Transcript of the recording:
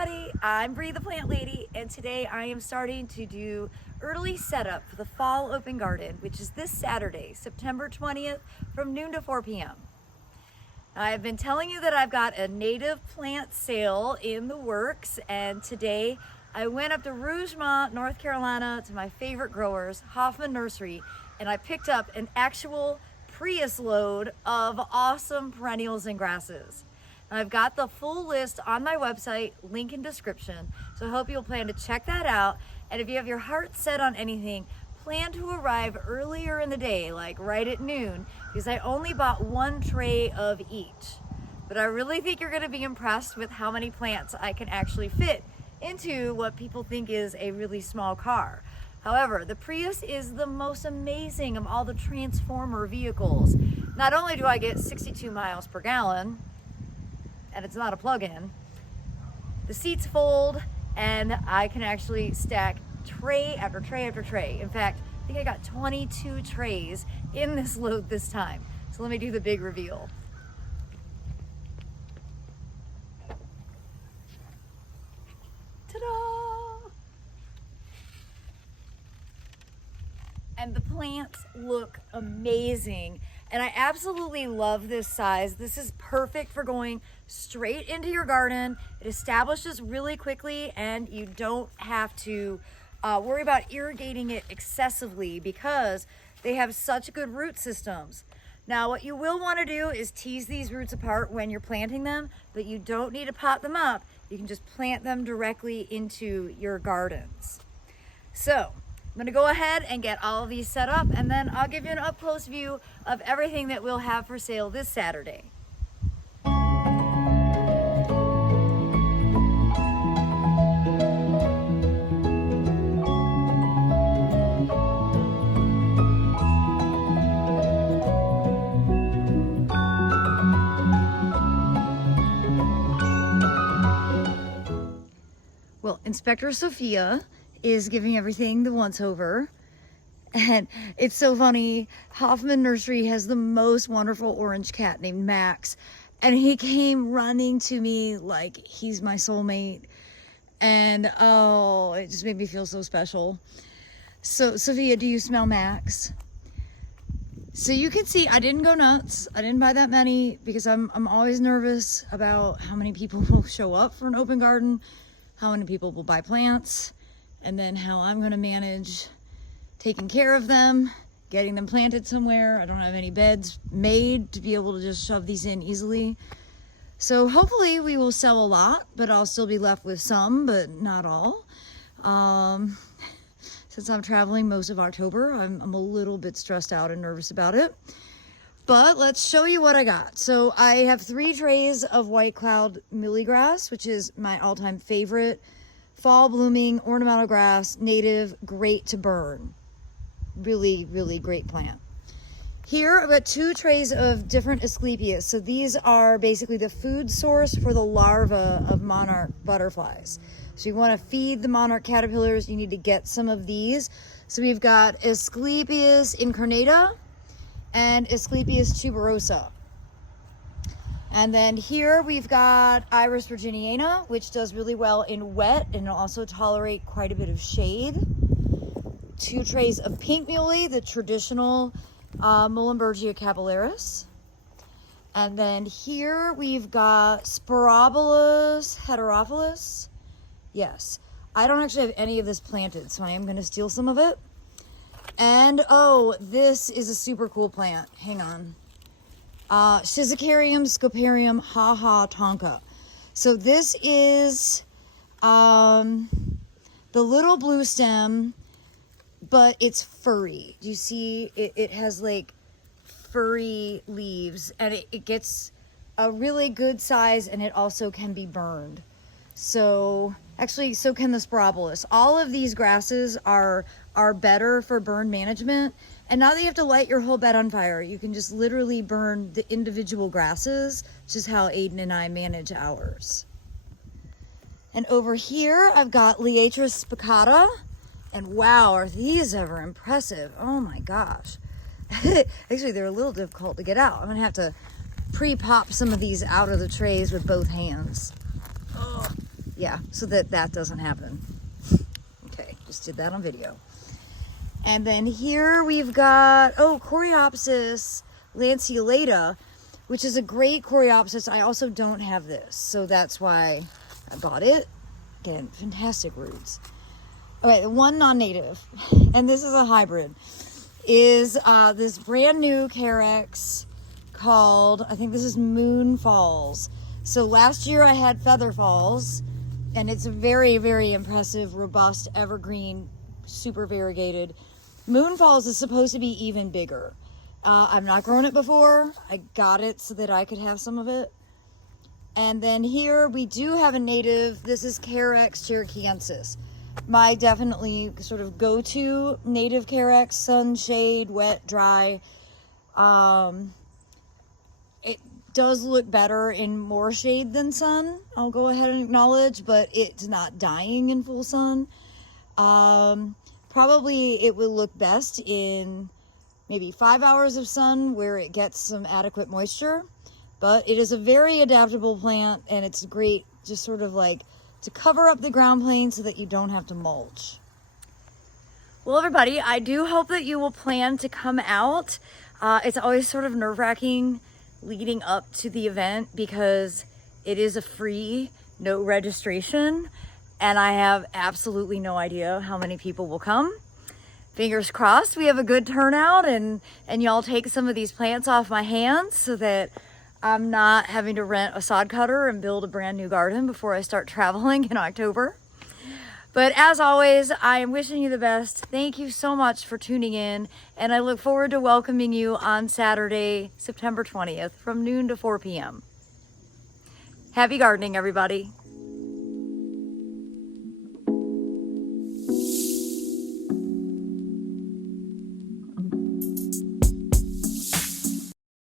everybody, I'm Bree the Plant Lady, and today I am starting to do early setup for the fall open garden, which is this Saturday, September 20th from noon to 4 p.m. I've been telling you that I've got a native plant sale in the works, and today I went up to Rougemont, North Carolina to my favorite growers, Hoffman Nursery, and I picked up an actual Prius load of awesome perennials and grasses. I've got the full list on my website, link in description, so I hope you'll plan to check that out. And if you have your heart set on anything, plan to arrive earlier in the day, like right at noon, because I only bought one tray of each. But I really think you're gonna be impressed with how many plants I can actually fit into what people think is a really small car. However, the Prius is the most amazing of all the transformer vehicles. Not only do I get 62 miles per gallon, and it's not a plug-in, the seats fold, and I can actually stack tray after tray after tray. In fact, I think I got 22 trays in this load this time. So let me do the big reveal. Ta-da! And the plants look amazing. And I absolutely love this size. This is perfect for going straight into your garden. It establishes really quickly, and you don't have to worry about irrigating it excessively because they have such good root systems. Now, what you will want to do is tease these roots apart when you're planting them, but you don't need to pot them up. You can just plant them directly into your gardens. So, I'm gonna go ahead and get all of these set up, and then I'll give you an up-close view of everything that we'll have for sale this Saturday. Well, Inspector Sophia is giving everything the once-over. And it's so funny, Hoffman Nursery has the most wonderful orange cat named Max, and he came running to me like he's my soulmate. And oh, it just made me feel so special. So, Sophia, do you smell Max? So you can see I didn't go nuts. I didn't buy that many because I'm always nervous about how many people will show up for an open garden, how many people will buy plants, and then how I'm gonna manage taking care of them, getting them planted somewhere. I don't have any beds made to be able to just shove these in easily. So hopefully we will sell a lot, but I'll still be left with some, but not all. Since I'm traveling most of October, I'm a little bit stressed out and nervous about it. But let's show you what I got. So I have 3 trays of white cloud millygrass, which is my all-time favorite fall blooming ornamental grass, native, great to burn. Really, really great plant. Here I've got 2 trays of different Asclepias. So these are basically the food source for the larvae of monarch butterflies. So you want to feed the monarch caterpillars, you need to get some of these. So we've got Asclepias incarnata and Asclepias tuberosa. And then here we've got Iris virginiana, which does really well in wet and also tolerate quite a bit of shade. 2 trays of pink muley, the traditional Muhlenbergia capillaris. And then here we've got Sporobolus heterophilus. Yes, I don't actually have any of this planted, so I am going to steal some of it. And oh, this is a super cool plant. Hang on. Schizocarium scoparium Ha Ha Tonka. So this is the little blue stem, but it's furry. Do you see? It has like furry leaves, and it gets a really good size, and it also can be burned. So actually, so can the Sporobolus. All of these grasses are better for burn management. And now that you have to light your whole bed on fire, you can just literally burn the individual grasses, which is how Aiden and I manage ours. And over here, I've got Liatris spicata. And wow, are these ever impressive. Oh my gosh. Actually, they're a little difficult to get out. I'm gonna have to pre-pop some of these out of the trays with both hands. Oh, yeah, so that doesn't happen. Okay, just did that on video. And then here we've got, Coreopsis lanceolata, which is a great Coreopsis. I also don't have this, so that's why I bought it. Again, fantastic roots. Okay, the one non-native, and this is a hybrid, is this brand new Carex called, I think this is Moon Falls. So last year I had Feather Falls, and it's a very, very impressive, robust, evergreen, super variegated. Moon Falls is supposed to be even bigger. I've not grown it before. I got it so that I could have some of it. And then here we do have a native. This is Carex cherokeensis. My definitely sort of go-to native Carex, sun, shade, wet, dry. It does look better in more shade than sun, I'll go ahead and acknowledge, but it's not dying in full sun. Probably it will look best in maybe 5 hours of sun where it gets some adequate moisture, but it is a very adaptable plant, and it's great just sort of like to cover up the ground plane so that you don't have to mulch. Well, everybody, I do hope that you will plan to come out. It's always sort of nerve-wracking leading up to the event because it is a free, no registration, and I have absolutely no idea how many people will come. Fingers crossed we have a good turnout and y'all take some of these plants off my hands so that I'm not having to rent a sod cutter and build a brand new garden before I start traveling in October. But as always, I am wishing you the best. Thank you so much for tuning in, and I look forward to welcoming you on Saturday, September 20th from noon to 4 p.m. Happy gardening, everybody.